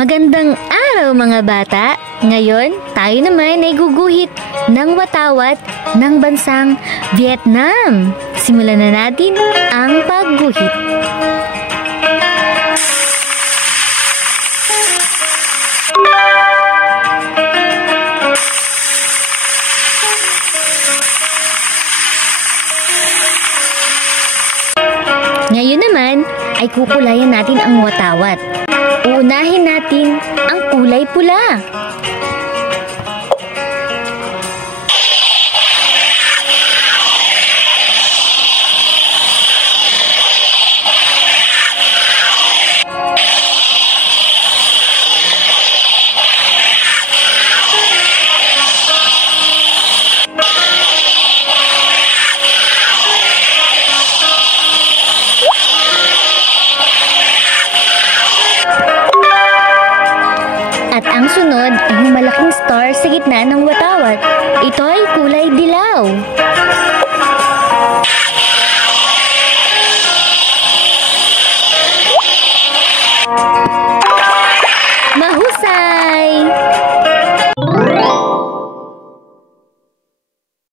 Magandang araw mga bata! Ngayon, tayo naman ay guguhit ng watawat ng bansang Vietnam. Simulan na natin ang pagguhit. Ngayon naman ay kukulayan natin ang watawat. Uunahin natin ang kulay pula. At ang sunod ay malaking star sa gitna ng watawat. Ito ay kulay dilaw.